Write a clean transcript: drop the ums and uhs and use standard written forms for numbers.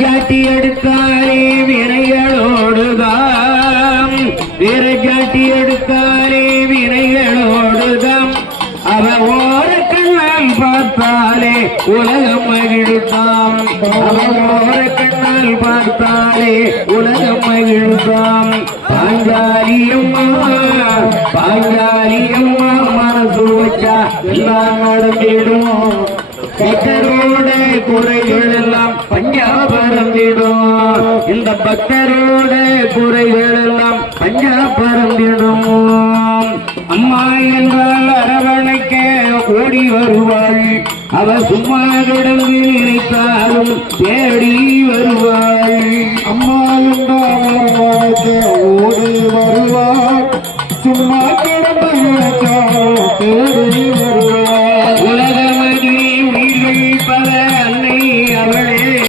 காட்டி எடுத்தாலே வினைகளோடுதாம் காட்டி எடுத்தாலே வினைகளோடுதாம் அவன் ஓர கண்ணால் பார்த்தாலே உலகம் மகிழ்ந்தாம் அவன் ஓர கண்ணால் பார்த்தாலே உலகம் மகிழ்ந்தாம் பாஞ்சாலியம்மா மனசு வச்சா எல்லாம் நடந்திடும் பக்தரோட குறைகள் எல்லாம் பஞ்சாபரந்திடும் இந்த பக்தரோட குறைகள் எல்லாம் பஞ்சாபரந்திடும் அம்மா என்றால் அரவணைக்க ஓடி வருவாள் அவ சும்மா கிடந்து நினைத்தாலும் தேடி வருவாள் அம்மா என்றால் அரவணைக்க ஓடி வருவாள் சும்மா